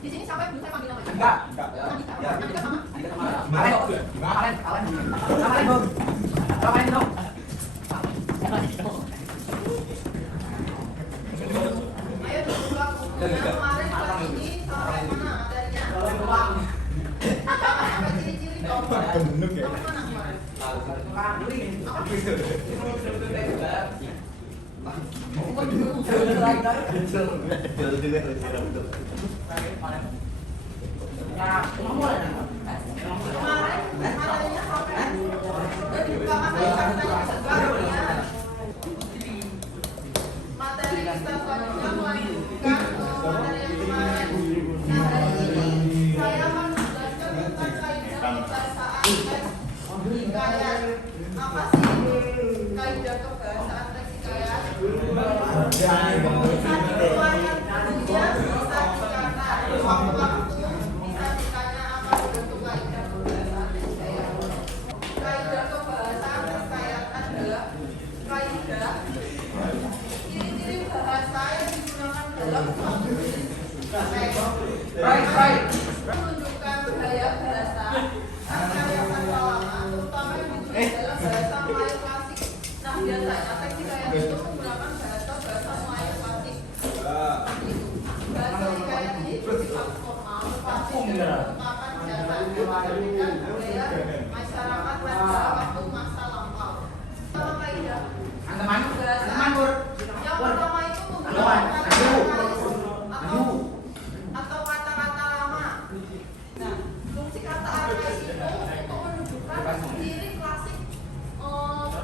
Di sini siapa yang belum saya panggil namanya? Enggak. Andika sama? Ayo coba kemarin kelas ini sampai mana materinya? Sampai ciri-ciri dong. Sampai mana kemarin? Kemarin materinya sampai udah dibuka materi katanya sebenarnya. Materi kita selanjutnya melanjutkan materi yang kemarin. Nah hari ini saya akan menjelaskan tentang kaidah kebahasaan teks hikayat. Apa sih kaidah kebahasaan teks hikayat? Satu ayat bunyinya bisa dikata waktu bisa ditanya apa bentuk kaidah kebahasaan teks hikayat. Kaidah kebahasaan teks hikayat adalah kaidah ciri-ciri bahasa yang digunakan dalam suatu jenis teks menunjukkan gaya bahasa karya kata lama terutama yang ditulis dalam bahasa Melayu klasik. Nah biasanya teks hikayat itu menggunakan bahasa Melayu klasik. Bahasa hikayat ini bersifat formal, fasih dan mengungkapkan jasa dan budaya masyarakat pada waktu masa lampau. Kalau kaidah bahasa yang pertama itu menggunakan atau kata-kata lama. Nah, fungsi kata arkais itu untuk menunjukkan ciri klasik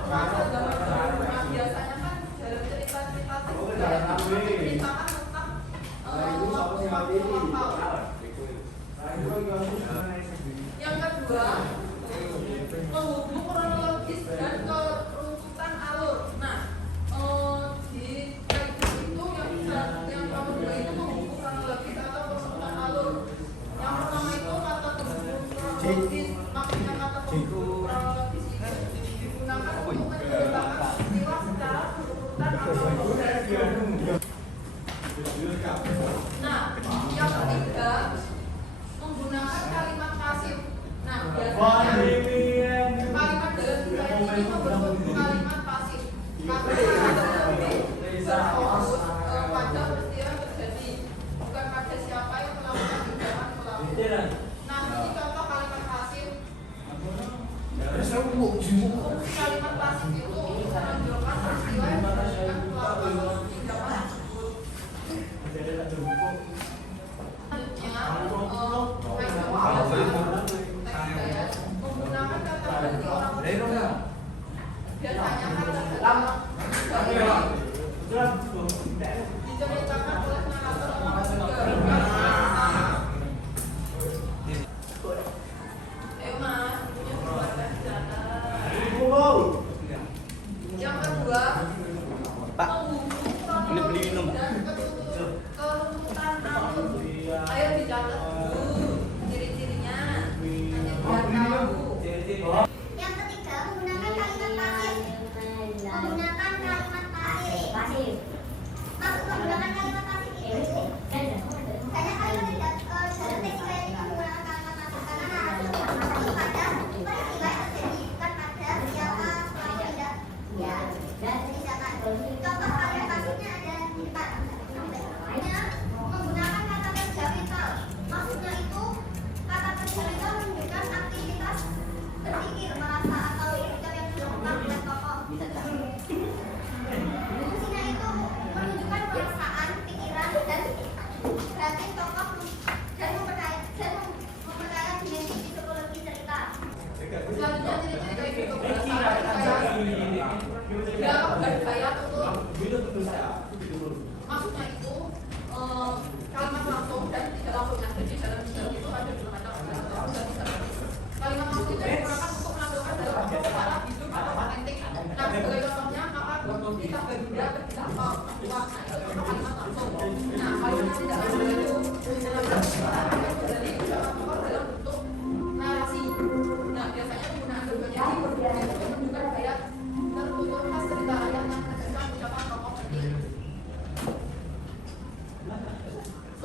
bahasa zaman dahulu. Nah, biasanya kan dalam cerita-cerita teks hikayat itu menceritakan tentang waktu-waktu lampau. Yang kedua, menghubung kronologis dan kerucutan alur. Nah, di kaidah itu yang nomor dua itu menghubung kronologis atau kerucutan alur. Yang pertama itu kata penghubung kronologis. Maksudnya kata penghubung kronologis itu digunakan untuk menceritakan peristiwa secara berurutan atau kronologis. Nah, yang ketiga menggunakan kalimat pasif. Nah, biasanya kalimat dalam hikayat ini membentuk kalimat pasif. Karena berfokus pada peristiwa yang terjadi, bukan pada siapa yang melakukan tindakan pelaku. Nah, ini contoh kalimat pasif. Fungsi kalimat pasif itu menunjukkan peristiwa yang dilakukan pelaku atau tindakan tersebut. Menggunakan kata ganti orang ketiga. Biasanya kata ketiga diceritakan oleh narator orang ketiga. Mas, punya keluarga di sana. Yang kedua, menghubung kronologi dan keruntutan alur.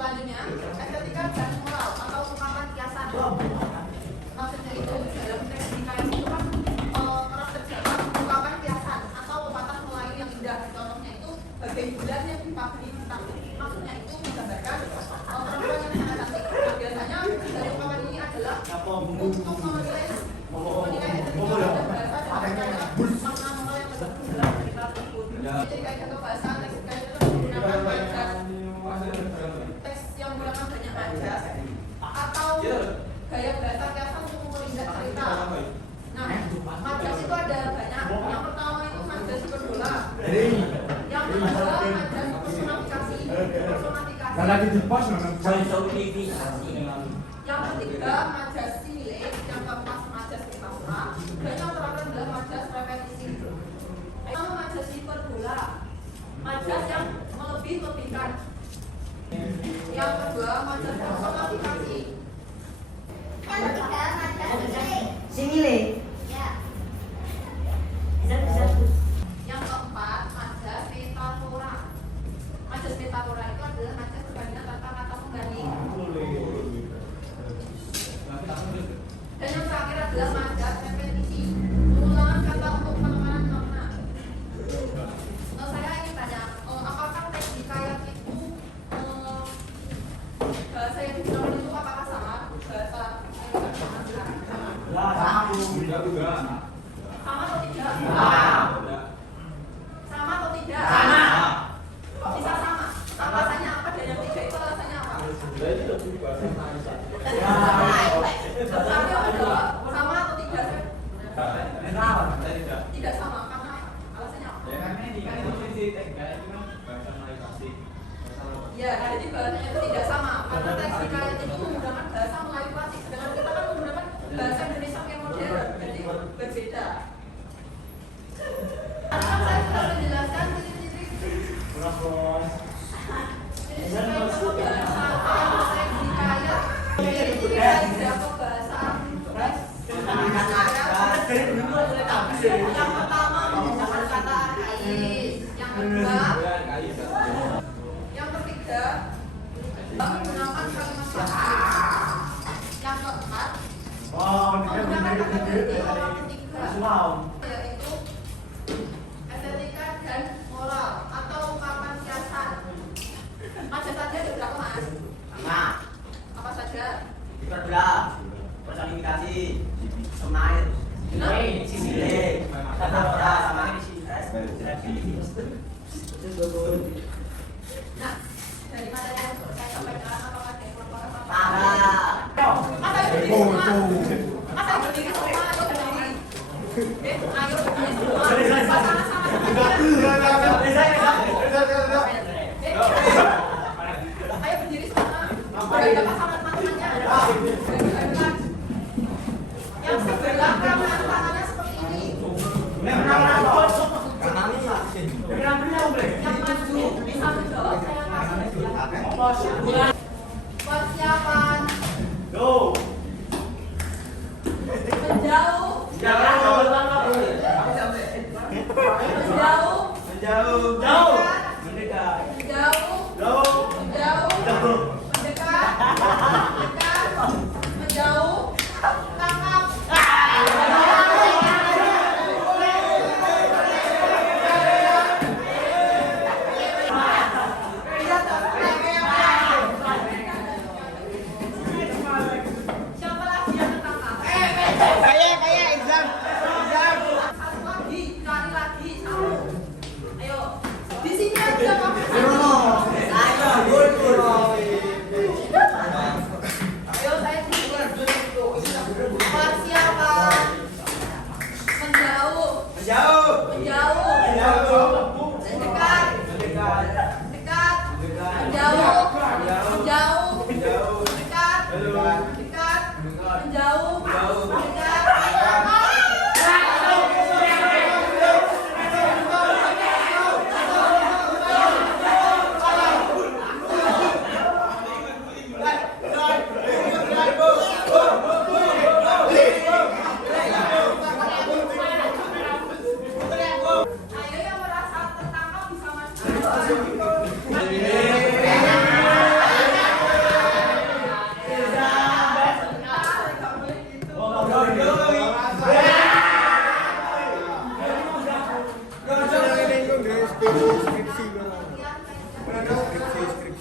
Selanjutnya, estetika dan moral atau ungkapan kiasan. Maksudnya itu dalam teks Nikaya itu kan orang terdapat ungkapan kiasan atau pepatah Melayu yang indah. Contohnya itu bagai bulan yang dipagari bintang. Maksudnya itu menggambarkan perempuan yang sangat cantik. Nah, biasanya dari ungkapan ini adalah untuk menilai estetika dan bahasa dan makna moral yang terdapat dalam cerita tersebut. Jadi kayak contoh bahasa teks Nikaya itu menggunakan majas, teks yang menggunakan banyak majas atau gaya bahasa kiasan untuk memperindah cerita. Nah, majas itu ada banyak. Yang pertama itu majas berdola. Yang kedua majas personifikasi. Yang ketiga majas simile. Yang keempat majas metafora. Dan yang terakhir adalah majas repetisi. Pertama majas hiperbola. Majas yang melebih-lebihkan. Yang kedua majas personifikasi. Yang ketiga majas simile. ya. Yang keempat majas metafora. Majas metafora itu adalah majas perbandingan tanpa kata pembanding. Dan yang terakhir adalah majas repetisi, pengulangan kata untuk penekanan makna. Saya ingin tanya, apakah teks Nikaya itu bahasa yang digunakan itu apakah sama bahasa sama atau tidak? Sama atau tidak? Kok bisa sama? Alasannya apa? Dan yang tiga itu alasannya apa? Tapi ada sama atau tidak? Tidak sama, karena alasannya apa? Ya, jadi bahasanya itu tidak sama. Karena teks Nikaya itu menggunakan bahasa Melayu klasik, sedangkan kita kan menggunakan bahasa Indonesia yang modern, jadi berbeda. Kan saya sudah menjelaskan titik-titik bahasa teks Nikaya, beberapa bahasa yang pertama menggunakan kata arkaik, yang kedua, yang ketiga menggunakan kalimat pasif, yang keempat menggunakan kata ganti orang ketiga, yaitu estetika dan moral atau ungkapan kiasan. Majas saja ada berapa, Mas? Apa saja? Personifikasi, semair, simile, metafora, sama Nah, dari materi yang saya sampaikan, apakah ada yang kurang paham? parah. Masa berdiri semua? Masa berdiri semua atau berdiri? Ayo berdiri semua. Pasangan sama ayo berdiri semua. Berada pasangan tangannya. Yang sebelah kanan tangannya seperti ini. Yang maju bisa menjawab saya kasih. Persiapan. Menjauh. Menjauh. Mendekat. Menjauh. Mendekat. Menjauh. Tangkap. Siapa lagi yang tertangkap? Satu lagi, cari lagi. Ayo, di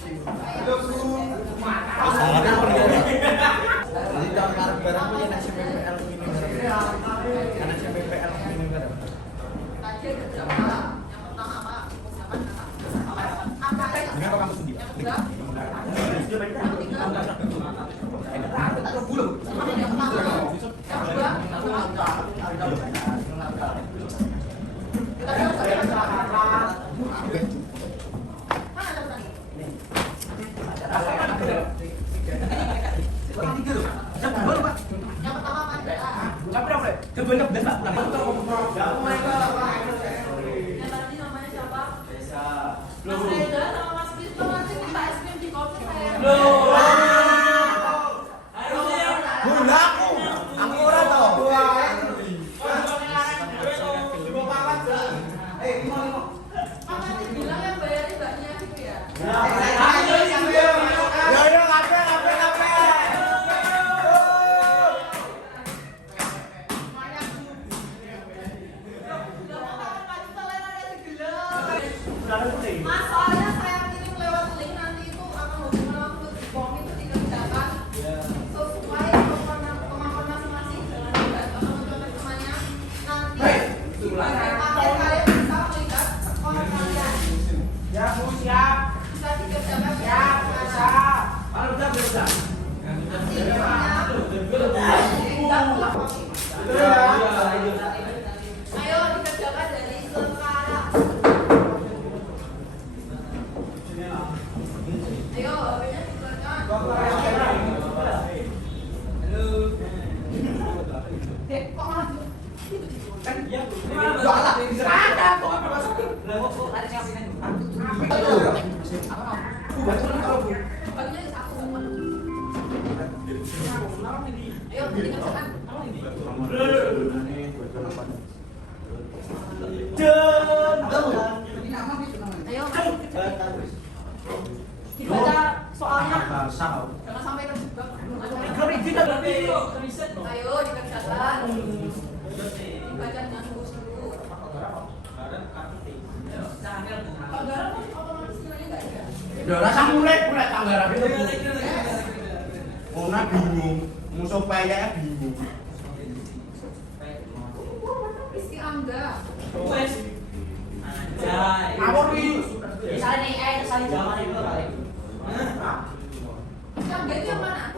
Jadi tahun ngarep barang punya nasi PPL ini barang. Nasi PPL ini barang. Tadi ada berapa? Yang pertama apa? Apa? Ini apa kamu sendiri? Yang kedua? Yang ketiga? Yang pertama? Yang kedua? Kita lihat mana ada berani? Yang pertama apa? Yang tadi namanya siapa? Mas Reza sama Mas Vito nanti minta es krim di kopi saya. Aku ora to. Kan nanti bilang yang bayarin mbaknya gitu ya. Mas, soalnya saya kirim lewat link nanti itu akan hubungan waktu form itu dikerjakan sesuai kemampuan masing-masing dengan tugas atau mencontoh temannya nanti kalian bisa melihat skor kalian bisa dikerjakan ayo dikerjakan dari sekarang. Ayo, HP-nya dikeluarkan. Kok maju? Baginya di satu. Ayo, dikerjakan. Ayo. Dibaca soalnya. Jangan sampai terjebak. Ayo dikerjakan. Dibaca dengan fokus dulu. Kalau garam otomatis nilainya nggak ada. Rasa mulai tanggaran itu. Ona bingung, musuh payahnya bingung. Rizky Angga. Ngawur wi. Misalnya nih, saling zaman itu kali. Angga itu yang mana?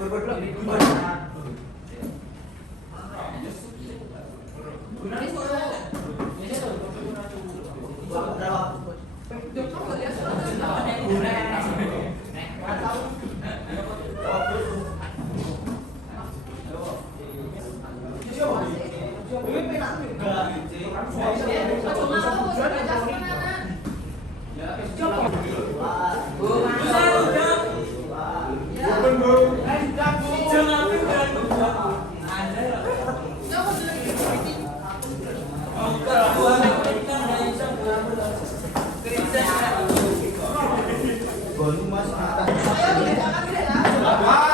Bolu mas. Ayo dikerjakan dulu ya.